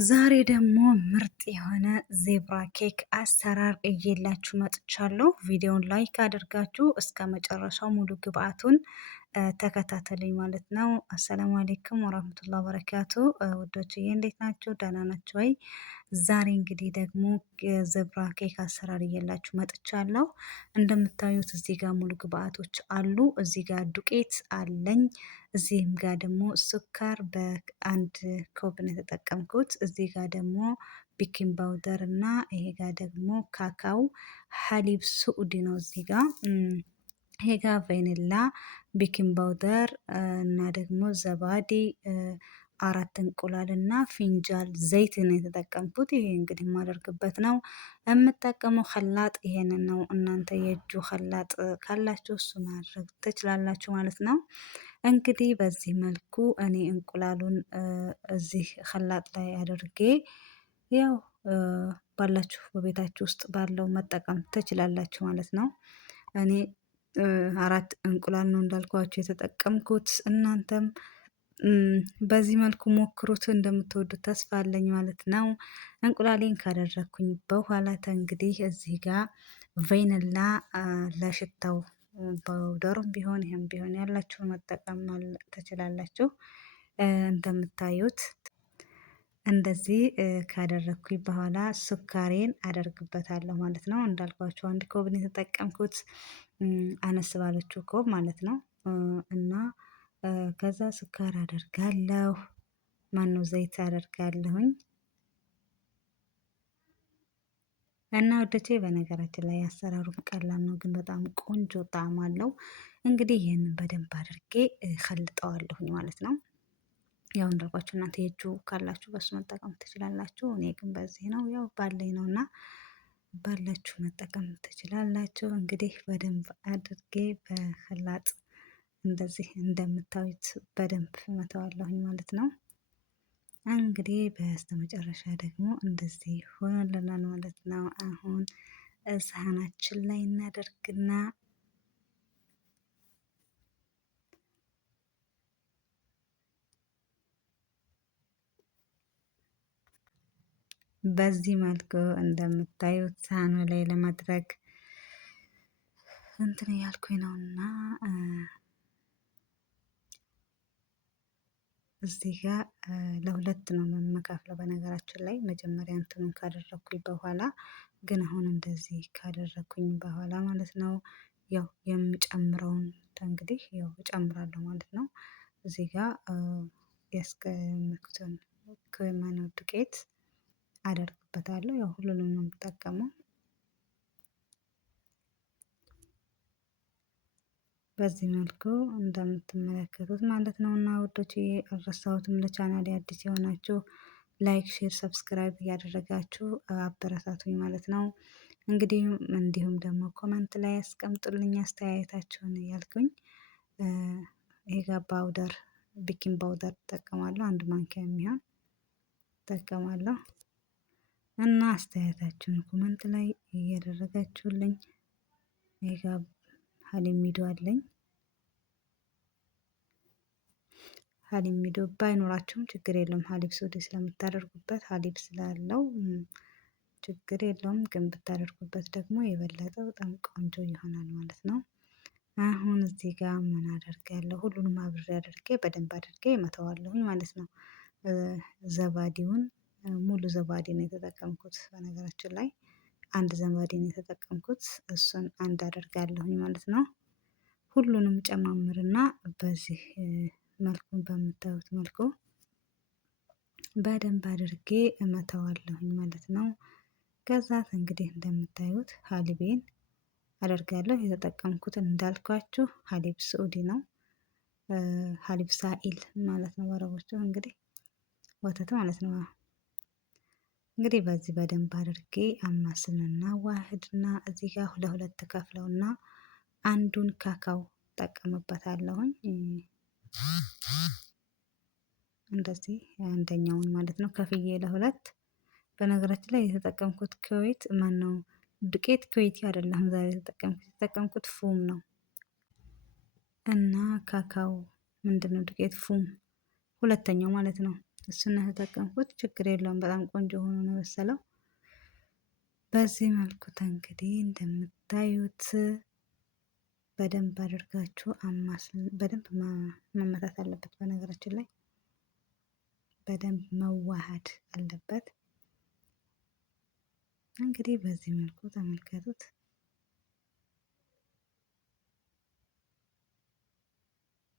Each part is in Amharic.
ዛሬ ደግሞ ምርጥ የሆነ ዜብራ ኬክ አሰራር እየላችሁ መጥቻለሁ። ቪዲዮውን ላይክ አድርጋችሁ እስከ መጨረሻው ሙሉ ግብአቱን ተከታተሉኝ ማለት ነው። አሰላሙ አሌይኩም ወራህመቱላሂ ወበረካቱ። ውዶችዬ እንዴት ናቸው? ደህና ናቸው ወይ? ዛሬ እንግዲህ ደግሞ የዜብራ ኬክ አሰራር እየላችሁ መጥቻለሁ። እንደምታዩት እዚህ ጋር ሙሉ ግብአቶች አሉ። እዚህ ጋር ዱቄት አለኝ። እዚህም ጋር ደግሞ ስኳር በአንድ ኮብ ነው የተጠቀምኩት። እዚህ ጋር ደግሞ ቤኪንግ ፓውደር እና ይሄ ጋር ደግሞ ካካው ሀሊብ ሱዑዲ ነው። እዚህ ጋር ይሄ ጋር ቫኒላ፣ ቤኪንግ ፓውደር እና ደግሞ ዘባዲ፣ አራት እንቁላል እና ፊንጃል ዘይት ነው የተጠቀምኩት። ይሄ እንግዲህ የማደርግበት ነው። የምጠቀመው ከላጥ ይሄንን ነው። እናንተ የእጁ ከላጥ ካላችሁ እሱ ማድረግ ትችላላችሁ ማለት ነው። እንግዲህ በዚህ መልኩ እኔ እንቁላሉን እዚህ ከላጥ ላይ አድርጌ ያው ባላችሁ በቤታችሁ ውስጥ ባለው መጠቀም ትችላላችሁ ማለት ነው። እኔ አራት እንቁላል ነው እንዳልኳችሁ የተጠቀምኩት። እናንተም በዚህ መልኩ ሞክሩት፣ እንደምትወዱት ተስፋ አለኝ ማለት ነው። እንቁላሌን ካደረኩኝ በኋላ እንግዲህ እዚህ ጋር ቬንላ ለሽታው ፓውደሩም ቢሆን ይሄም ቢሆን ያላችሁ መጠቀም ትችላላችሁ። እንደምታዩት እንደዚህ ካደረኩኝ በኋላ ሱካሬን አደርግበታለሁ ማለት ነው። እንዳልኳችሁ አንድ ኮብን የተጠቀምኩት አነስ ባለችው ኮብ ማለት ነው። እና ከዛ ስኳር አደርጋለሁ። ማነው ዘይት አደርጋለሁኝ። እና ወደቼ በነገራችን ላይ አሰራሩ ቀላል ነው፣ ግን በጣም ቆንጆ ጣዕም አለው። እንግዲህ ይህንን በደንብ አድርጌ ከልጠዋለሁኝ ማለት ነው። ያው እንዳልኳችሁ እናንተ የእጁ ካላችሁ በሱ መጠቀም ትችላላችሁ። እኔ ግን በዚህ ነው ያው ባለኝ ነው እና ባላችሁ መጠቀም ትችላላችሁ። እንግዲህ በደንብ አድርጌ በከላጥ እንደዚህ እንደምታዩት በደንብ መተዋለሁኝ ማለት ነው። እንግዲህ በስተመጨረሻ ደግሞ እንደዚህ ሆኖልናል ማለት ነው። አሁን ሳህናችን ላይ እናደርግና በዚህ መልኩ እንደምታዩት ሳህኑ ላይ ለማድረግ እንትን እያልኩኝ ነውና እዚህ ጋር ለሁለት ነው የምከፍለው። በነገራችን ላይ መጀመሪያ እንትኑን ካደረኩኝ በኋላ ግን አሁን እንደዚህ ካደረኩኝ በኋላ ማለት ነው ያው የምጨምረውን እንግዲህ ያው እጨምራለሁ ማለት ነው። እዚህ ጋር ያስቀመጥኩትን ከማነው ዱቄት አደርግበታለሁ። ያው ሁሉንም ነው የምጠቀመው። በዚህ መልኩ እንደምትመለከቱት ማለት ነው። እና ውዶች አልረሳሁትም፣ ለቻናሌ አዲስ የሆናችሁ ላይክ፣ ሼር፣ ሰብስክራይብ እያደረጋችሁ አበረታቱኝ ማለት ነው። እንግዲህ እንዲሁም ደግሞ ኮመንት ላይ ያስቀምጡልኝ አስተያየታችሁን እያልኩኝ ይሄ ጋር ፓውደር ቤኪንግ ፓውደር እጠቀማለሁ። አንድ ማንኪያ የሚሆን እጠቀማለሁ እና አስተያየታችሁን ኮመንት ላይ እያደረጋችሁልኝ ይሄ ጋር ሀሊብ ሚዶ አለኝ። ሀሊብ ሚዶ ባይኖራችሁም ችግር የለውም። ሀሊብ ሶዲ ስለምታደርጉበት ሀሊብ ስላለው ችግር የለውም። ግን ብታደርጉበት ደግሞ የበለጠ በጣም ቆንጆ ይሆናል ማለት ነው። አሁን እዚህ ጋር ምን አደርጋለሁ? ሁሉንም አብሬ አድርጌ በደንብ አድርጌ እመተዋለሁኝ ማለት ነው። ዘባዲውን ሙሉ ዘባዲ ነው የተጠቀምኩት። በነገራችን ላይ አንድ ዘባዲ ነው የተጠቀምኩት። እሱን አንድ አደርጋለሁኝ ማለት ነው። ሁሉንም ጨማምርና በዚህ መልኩን በምታዩት መልኩ በደንብ አድርጌ እመተዋለሁኝ ማለት ነው። ከዛ እንግዲህ እንደምታዩት ሀሊቤን አደርጋለሁ። የተጠቀምኩትን እንዳልኳችሁ ሀሊብ ሱዑዲ ነው። ሀሊብ ሳኢል ማለት ነው በአረቦቹ እንግዲህ ወተት ማለት ነው። እንግዲህ በዚህ በደንብ አድርጌ አማስልና ዋህድና እዚህ ጋር ለሁለት ከፍለውና አንዱን ካካው ጠቀምበታለሁኝ። እንደዚህ አንደኛውን ማለት ነው ከፍዬ ለሁለት። በነገራችን ላይ የተጠቀምኩት ኩዌት ማነው ዱቄት ኩዌቲ አይደለም ዛሬ የተጠቀምኩት ፉም ነው። እና ካካው ምንድነው ዱቄት ፉም ሁለተኛው ማለት ነው። እሱን ነው የተጠቀምኩት። ችግር የለውም። በጣም ቆንጆ ሆኖ ነው የበሰለው። በዚህ መልኩ እንግዲህ እንደምታዩት በደንብ አድርጋችሁ በደንብ መመታት አለበት። በነገራችን ላይ በደንብ መዋሃድ አለበት። እንግዲህ በዚህ መልኩ ተመልከቱት።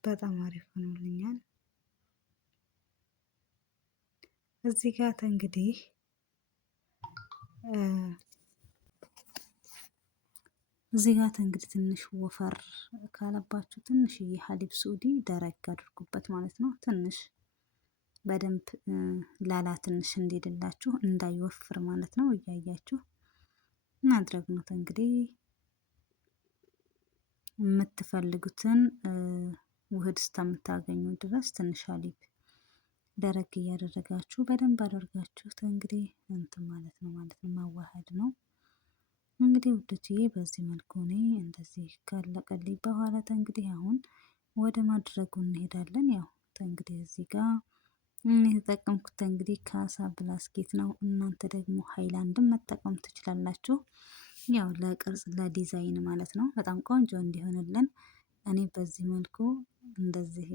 በጣም አሪፍ ሆኖልኛል። እዚህ ጋር እንግዲህ ትንሽ ወፈር ካለባችሁ ትንሽዬ ሀሊብ ሱዲ ደረቅ አድርጉበት ማለት ነው። ትንሽ በደንብ ላላ ትንሽ እንዲልላችሁ እንዳይወፍር ማለት ነው። እያያችሁ ማድረግ ነው። እንግዲህ የምትፈልጉትን ውህድ እስከምታገኙ ድረስ ትንሽ ሀሊብ ደረቅ እያደረጋችሁ በደንብ አድርጋችሁት እንግዲህ እንትን ማለት ነው ማዋሃድ ነው። እንግዲህ ውዶችዬ በዚህ መልኩ እኔ እንደዚህ ካለቀልኝ በኋላ እንግዲህ አሁን ወደ ማድረጉ እንሄዳለን። ያው እንግዲህ እዚህ ጋር የተጠቀምኩት እንግዲህ ካሳ ብላስኬት ነው። እናንተ ደግሞ ሃይላንድን መጠቀም ትችላላችሁ። ያው ለቅርጽ ለዲዛይን ማለት ነው። በጣም ቆንጆ እንዲሆንልን እኔ በዚህ መልኩ እንደዚህ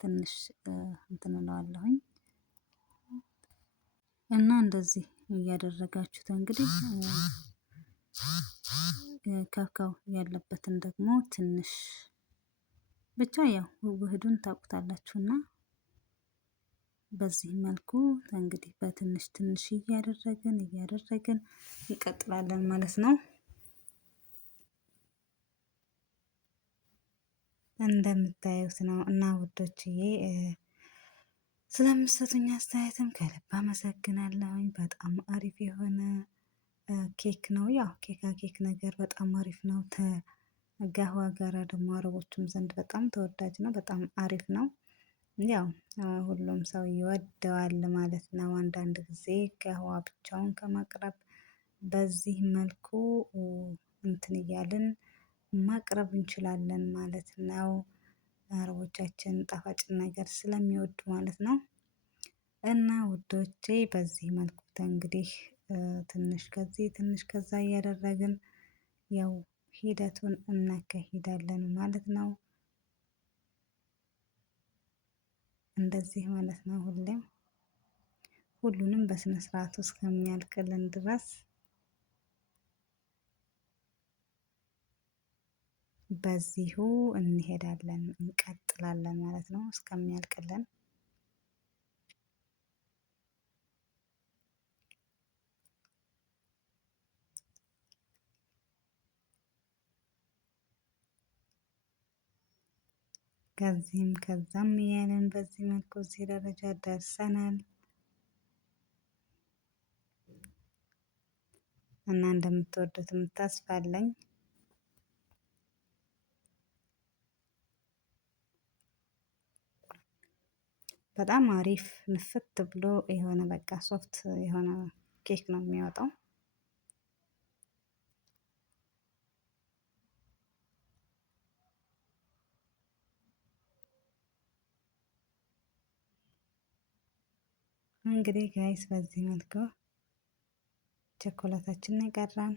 ትንሽ እንትን እለዋለሁኝ እና እንደዚህ እያደረጋችሁት እንግዲህ ካካው ያለበትን ደግሞ ትንሽ ብቻ ያው ውህዱን ታውቁታላችሁና በዚህ መልኩ እንግዲህ በትንሽ ትንሽ እያደረግን እንቀጥላለን ማለት ነው። እንደምታዩት ነው እና ውዶችዬ ስለምትሰጡኝ አስተያየትም ከልብ አመሰግናለሁኝ። በጣም አሪፍ የሆነ ኬክ ነው። ያው ኬክ ነገር በጣም አሪፍ ነው። ከጋህዋ ጋር ደግሞ አረቦችም ዘንድ በጣም ተወዳጅ ነው። በጣም አሪፍ ነው። ያው ሁሉም ሰው ይወደዋል ማለት ነው። አንዳንድ ጊዜ ጋህዋ ብቻውን ከማቅረብ በዚህ መልኩ እንትን እያልን ማቅረብ እንችላለን ማለት ነው። አረቦቻችን ጣፋጭ ነገር ስለሚወዱ ማለት ነው። እና ውዶቼ በዚህ መልኩ እንግዲህ ትንሽ ከዚህ ትንሽ ከዛ እያደረግን ያው ሂደቱን እናካሂዳለን ማለት ነው። እንደዚህ ማለት ነው። ሁሉንም በስነ ስርዓቱ እስከሚያልቅልን ድረስ በዚሁ እንሄዳለን እንቀጥላለን ማለት ነው እስከሚያልቅልን። ከዚህም ከዛም እያለን በዚህ መልኩ እዚህ ደረጃ ደርሰናል እና እንደምትወዱትም ተስፋ አለኝ። በጣም አሪፍ ንፍት ብሎ የሆነ በቃ ሶፍት የሆነ ኬክ ነው የሚወጣው። እንግዲህ ጋይስ በዚህ መልኩ ቸኮላታችንን ቀራን።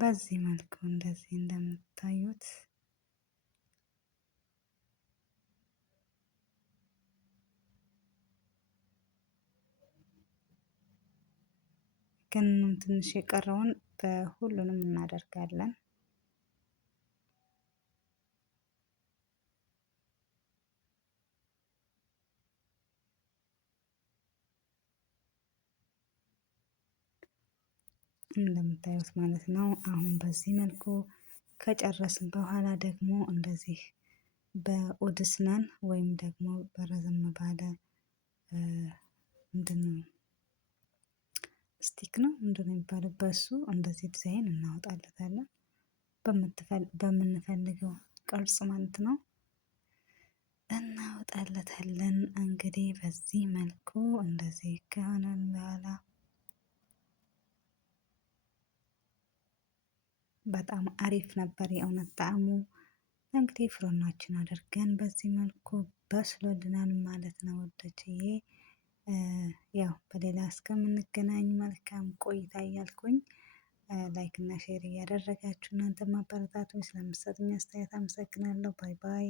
በዚህ መልኩ እንደዚህ እንደምታዩት ግን ትንሽ የቀረውን በሁሉንም እናደርጋለን። እንደምታዩት ማለት ነው። አሁን በዚህ መልኩ ከጨረስን በኋላ ደግሞ እንደዚህ በኦድስናን ወይም ደግሞ በረዘም ባለ ምንድነው ስቲክ ነው ምንድነው የሚባለው በሱ እንደዚህ ዲዛይን እናወጣለታለን በምንፈልገው ቅርጽ ማለት ነው እናወጣለታለን። እንግዲህ በዚህ መልኩ እንደዚህ ከሆነን በኋላ በጣም አሪፍ ነበር የእውነት ጣዕሙ። እንግዲህ ፍሮናችን አድርገን በዚህ መልኩ በስሎልናል ማለት ነው ወዶችዬ። ያው በሌላ እስከምንገናኝ መልካም ቆይታ እያልኩኝ ላይክ እና ሼር እያደረጋችሁ እናንተ ማበረታቱኝ ስለምትሰጡኝ አስተያየት አመሰግናለሁ። ባይ ባይ።